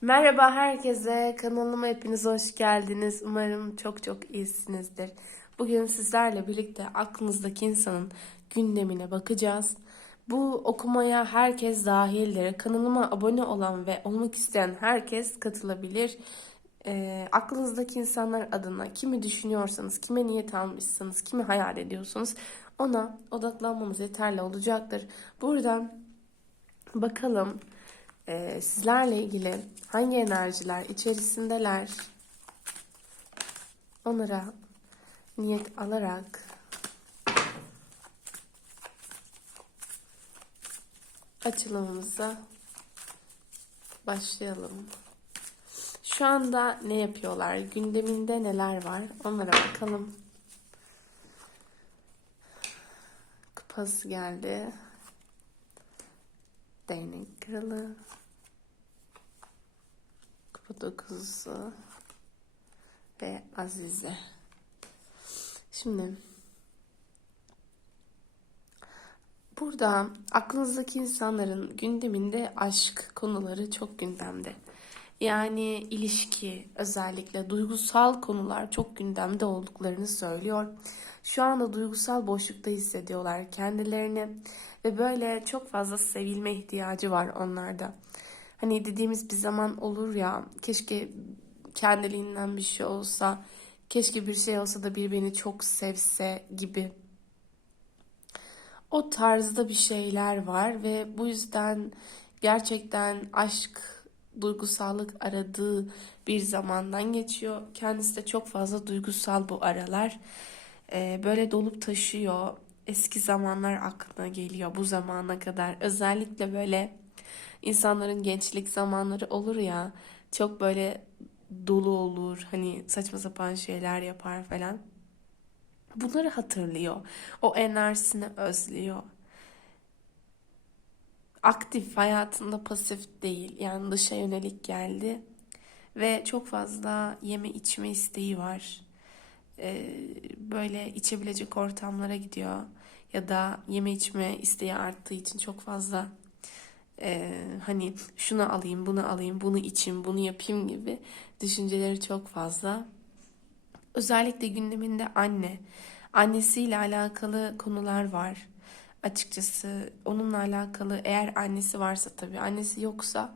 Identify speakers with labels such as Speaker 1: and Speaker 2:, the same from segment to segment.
Speaker 1: Merhaba herkese, kanalıma hepiniz hoş geldiniz. Umarım çok çok iyisinizdir. Bugün sizlerle birlikte aklınızdaki insanın gündemine bakacağız. Bu okumaya herkes dahildir. Kanalıma abone olan ve olmak isteyen herkes katılabilir. Ee, aklınızdaki insanlar adına kimi düşünüyorsanız, kime niyet almışsanız, kimi hayal ediyorsanız ona odaklanmamız yeterli olacaktır. Buradan bakalım ee, sizlerle ilgili hangi enerjiler içerisindeler onlara niyet alarak açılımımıza başlayalım. Şu anda ne yapıyorlar? Gündeminde neler var? Onlara bakalım. Kupası geldi. Değnek kralı. Kupa dokuzusu. Ve Azize. Şimdi burada aklınızdaki insanların gündeminde aşk konuları çok gündemde. Yani ilişki, özellikle duygusal konular çok gündemde olduklarını söylüyor. Şu anda duygusal boşlukta hissediyorlar kendilerini ve böyle çok fazla sevilme ihtiyacı var onlarda. Hani dediğimiz bir zaman olur ya, keşke kendiliğinden bir şey olsa, keşke bir şey olsa da bir beni çok sevse gibi. O tarzda bir şeyler var ve bu yüzden gerçekten aşk, duygusallık aradığı bir zamandan geçiyor. Kendisi de çok fazla duygusal bu aralar. Ee, böyle dolup taşıyor. Eski zamanlar aklına geliyor bu zamana kadar. Özellikle böyle insanların gençlik zamanları olur ya. Çok böyle dolu olur. Hani saçma sapan şeyler yapar falan. Bunları hatırlıyor. O enerjisini özlüyor. Aktif hayatında pasif değil. Yani dışa yönelik geldi. Ve çok fazla yeme içme isteği var. Ee, böyle içebilecek ortamlara gidiyor. Ya da yeme içme isteği arttığı için çok fazla e, hani şunu alayım, bunu alayım, bunu içeyim, bunu yapayım gibi düşünceleri çok fazla. Özellikle gündeminde anne, annesiyle alakalı konular var. Açıkçası onunla alakalı eğer annesi varsa tabii, annesi yoksa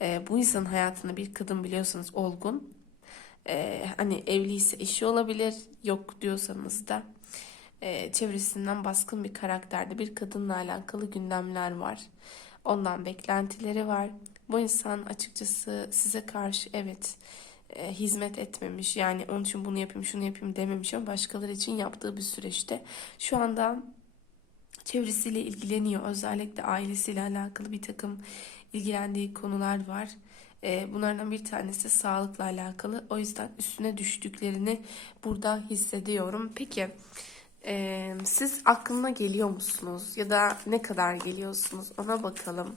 Speaker 1: e, bu insan hayatında bir kadın biliyorsanız olgun. E, hani evliyse eşi olabilir, yok diyorsanız da e, çevresinden baskın bir karakterde bir kadınla alakalı gündemler var. Ondan beklentileri var. Bu insan açıkçası size karşı evet e, hizmet etmemiş. Yani onun için bunu yapayım, şunu yapayım dememiş ama başkaları için yaptığı bir süreçte şu anda çevresiyle ilgileniyor. Özellikle ailesiyle alakalı bir takım ilgilendiği konular var. E, bunlardan bir tanesi sağlıkla alakalı. O yüzden üstüne düştüklerini burada hissediyorum. Peki e, siz aklına geliyor musunuz? Ya da ne kadar geliyorsunuz? Ona bakalım.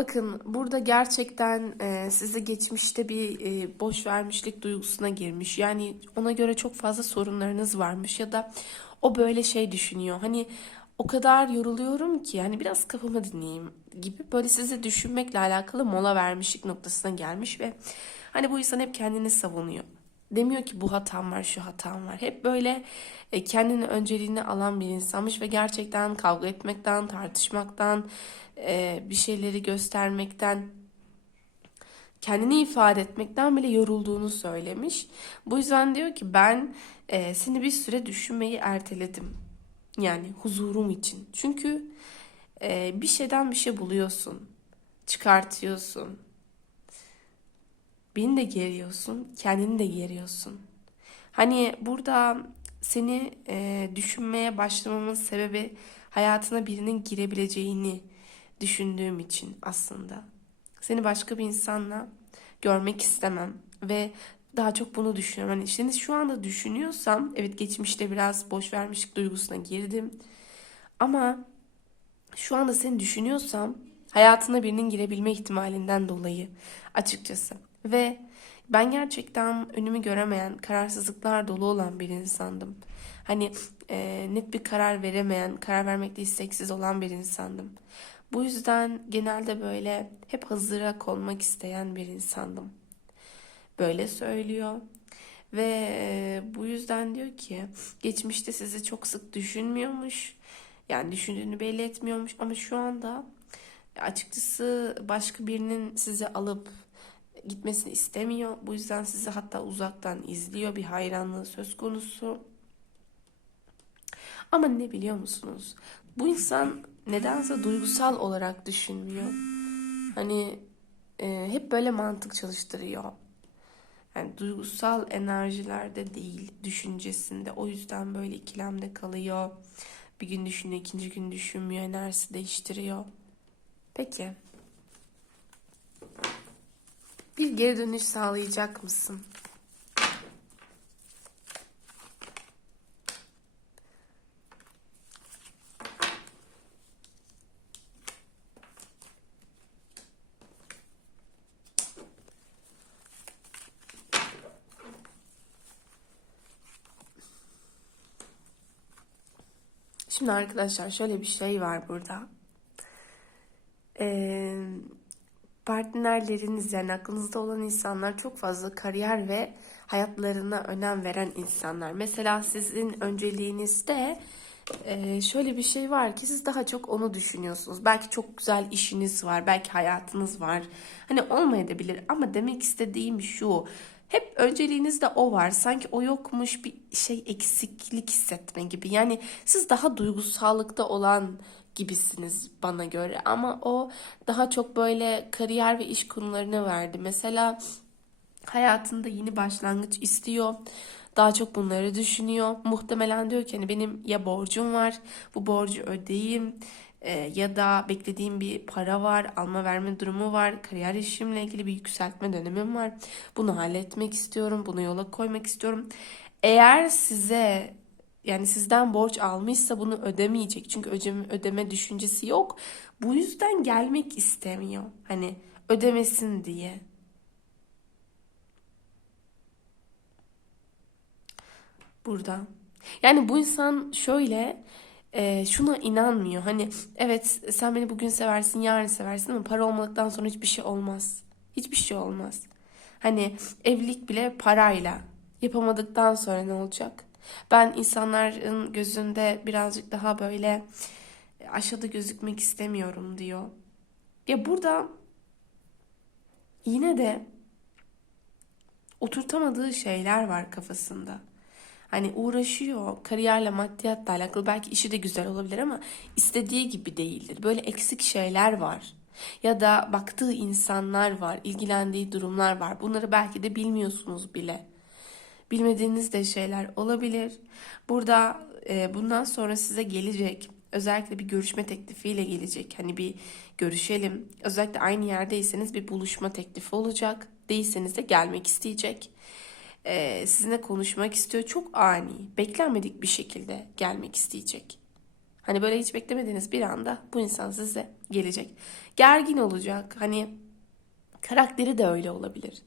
Speaker 1: Bakın burada gerçekten e, size geçmişte bir e, boş vermişlik duygusuna girmiş. Yani ona göre çok fazla sorunlarınız varmış ya da o böyle şey düşünüyor. Hani o kadar yoruluyorum ki yani biraz kafamı dinleyeyim gibi böyle sizi düşünmekle alakalı mola vermişlik noktasına gelmiş ve hani bu insan hep kendini savunuyor. Demiyor ki bu hatam var, şu hatam var. Hep böyle e, kendini önceliğine alan bir insanmış ve gerçekten kavga etmekten, tartışmaktan, e, bir şeyleri göstermekten, kendini ifade etmekten bile yorulduğunu söylemiş. Bu yüzden diyor ki ben e, seni bir süre düşünmeyi erteledim. Yani huzurum için. Çünkü bir şeyden bir şey buluyorsun, çıkartıyorsun Beni de geriyorsun, kendini de geriyorsun. Hani burada seni e, düşünmeye başlamamın sebebi hayatına birinin girebileceğini düşündüğüm için aslında. Seni başka bir insanla görmek istemem ve daha çok bunu düşünüyorum. Hani şimdi şu anda düşünüyorsam evet geçmişte biraz boş vermişlik duygusuna girdim. Ama şu anda seni düşünüyorsam hayatına birinin girebilme ihtimalinden dolayı açıkçası. Ve ben gerçekten önümü göremeyen, kararsızlıklar dolu olan bir insandım. Hani e, net bir karar veremeyen, karar vermekte isteksiz olan bir insandım. Bu yüzden genelde böyle hep hazıra konmak isteyen bir insandım. Böyle söylüyor. Ve e, bu yüzden diyor ki geçmişte sizi çok sık düşünmüyormuş. Yani düşündüğünü belli etmiyormuş ama şu anda açıkçası başka birinin sizi alıp gitmesini istemiyor. Bu yüzden sizi hatta uzaktan izliyor. Bir hayranlığı söz konusu. Ama ne biliyor musunuz? Bu insan nedense duygusal olarak düşünmüyor. Hani e, hep böyle mantık çalıştırıyor. Yani duygusal enerjilerde değil, düşüncesinde. O yüzden böyle ikilemde kalıyor. Bir gün düşünüyor, ikinci gün düşünmüyor, enerjisi değiştiriyor. Peki. Bir geri dönüş sağlayacak mısın? Şimdi arkadaşlar şöyle bir şey var burada. Ee, partnerleriniz yani aklınızda olan insanlar çok fazla kariyer ve hayatlarına önem veren insanlar. Mesela sizin önceliğinizde e, şöyle bir şey var ki siz daha çok onu düşünüyorsunuz. Belki çok güzel işiniz var, belki hayatınız var. Hani olmayabilir ama demek istediğim şu. Hep önceliğinizde o var. Sanki o yokmuş bir şey eksiklik hissetme gibi. Yani siz daha duygusallıkta olan gibisiniz bana göre. Ama o daha çok böyle kariyer ve iş konularına verdi. Mesela hayatında yeni başlangıç istiyor. Daha çok bunları düşünüyor. Muhtemelen diyor ki hani benim ya borcum var, bu borcu ödeyeyim e, ya da beklediğim bir para var, alma verme durumu var, kariyer işimle ilgili bir yükseltme dönemim var. Bunu halletmek istiyorum, bunu yola koymak istiyorum. Eğer size yani sizden borç almışsa bunu ödemeyecek. Çünkü ödeme, ödeme düşüncesi yok. Bu yüzden gelmek istemiyor. Hani ödemesin diye. Burada. Yani bu insan şöyle e, şuna inanmıyor. Hani evet sen beni bugün seversin, yarın seversin ama para olmadıktan sonra hiçbir şey olmaz. Hiçbir şey olmaz. Hani evlilik bile parayla yapamadıktan sonra ne olacak? Ben insanların gözünde birazcık daha böyle aşağıda gözükmek istemiyorum diyor. Ya burada yine de oturtamadığı şeyler var kafasında. Hani uğraşıyor kariyerle maddiyatla alakalı belki işi de güzel olabilir ama istediği gibi değildir. Böyle eksik şeyler var. Ya da baktığı insanlar var, ilgilendiği durumlar var. Bunları belki de bilmiyorsunuz bile. Bilmediğiniz de şeyler olabilir. Burada e, bundan sonra size gelecek. Özellikle bir görüşme teklifiyle gelecek. Hani bir görüşelim. Özellikle aynı yerdeyseniz bir buluşma teklifi olacak. Değilseniz de gelmek isteyecek. E, sizinle konuşmak istiyor. Çok ani, beklenmedik bir şekilde gelmek isteyecek. Hani böyle hiç beklemediğiniz bir anda bu insan size gelecek. Gergin olacak. Hani karakteri de öyle olabilir.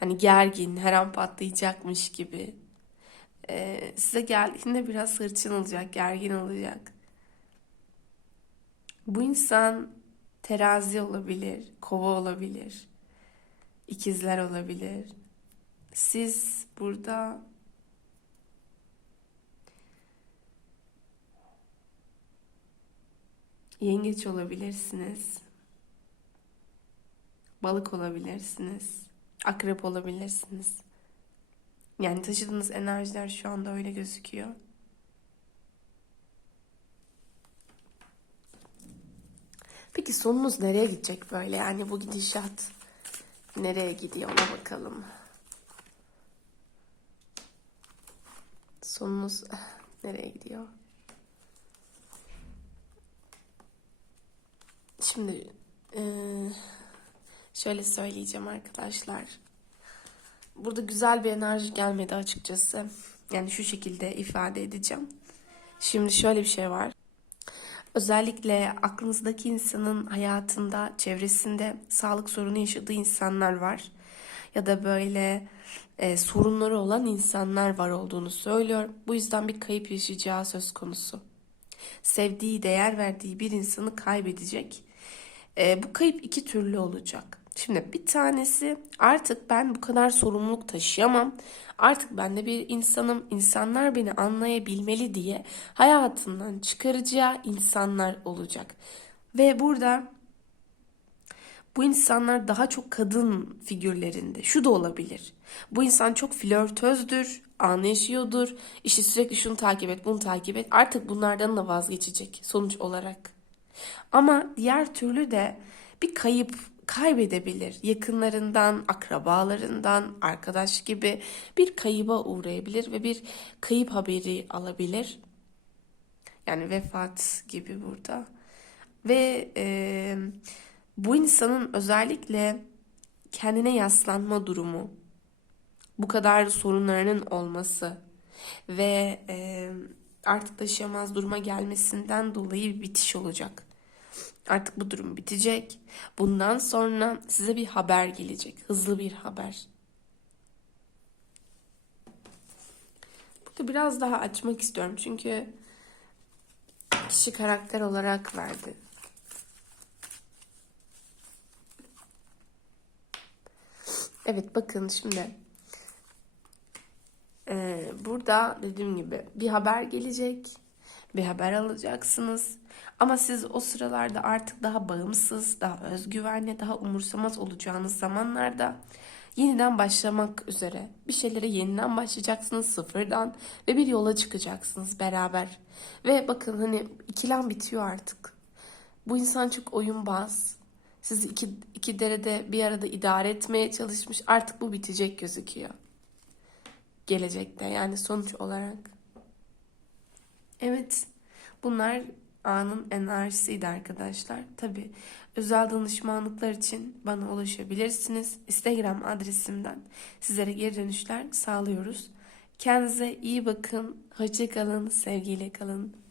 Speaker 1: Hani gergin, her an patlayacakmış gibi. Ee, size geldiğinde biraz hırçın olacak, gergin olacak. Bu insan terazi olabilir, kova olabilir, ikizler olabilir. Siz burada yengeç olabilirsiniz. Balık olabilirsiniz. Akrep olabilirsiniz. Yani taşıdığınız enerjiler şu anda öyle gözüküyor. Peki sonunuz nereye gidecek böyle? Yani bu gidişat nereye gidiyor ona bakalım. Sonunuz nereye gidiyor? Şimdi eee Şöyle söyleyeceğim arkadaşlar. Burada güzel bir enerji gelmedi açıkçası. Yani şu şekilde ifade edeceğim. Şimdi şöyle bir şey var. Özellikle aklınızdaki insanın hayatında, çevresinde sağlık sorunu yaşadığı insanlar var. Ya da böyle e, sorunları olan insanlar var olduğunu söylüyor. Bu yüzden bir kayıp yaşayacağı söz konusu. Sevdiği, değer verdiği bir insanı kaybedecek. E, bu kayıp iki türlü olacak. Şimdi bir tanesi artık ben bu kadar sorumluluk taşıyamam. Artık ben de bir insanım. İnsanlar beni anlayabilmeli diye hayatından çıkaracağı insanlar olacak. Ve burada bu insanlar daha çok kadın figürlerinde. Şu da olabilir. Bu insan çok flörtözdür, anlaşıyordur. İşte sürekli şunu takip et, bunu takip et. Artık bunlardan da vazgeçecek sonuç olarak. Ama diğer türlü de bir kayıp kaybedebilir. Yakınlarından, akrabalarından, arkadaş gibi bir kayıba uğrayabilir ve bir kayıp haberi alabilir. Yani vefat gibi burada. Ve e, bu insanın özellikle kendine yaslanma durumu, bu kadar sorunlarının olması ve e, artık taşıyamaz duruma gelmesinden dolayı bir bitiş olacak. Artık bu durum bitecek. Bundan sonra size bir haber gelecek. Hızlı bir haber. Burada biraz daha açmak istiyorum çünkü kişi karakter olarak verdi. Evet bakın şimdi ee, burada dediğim gibi bir haber gelecek, bir haber alacaksınız. Ama siz o sıralarda artık daha bağımsız, daha özgüvenli, daha umursamaz olacağınız zamanlarda yeniden başlamak üzere bir şeylere yeniden başlayacaksınız sıfırdan ve bir yola çıkacaksınız beraber. Ve bakın hani ikilem bitiyor artık. Bu insan çok oyunbaz. Sizi iki, iki derede bir arada idare etmeye çalışmış. Artık bu bitecek gözüküyor. Gelecekte yani sonuç olarak. Evet bunlar anın enerjisiydi arkadaşlar. Tabi özel danışmanlıklar için bana ulaşabilirsiniz. Instagram adresimden sizlere geri dönüşler sağlıyoruz. Kendinize iyi bakın. Hoşça kalın. Sevgiyle kalın.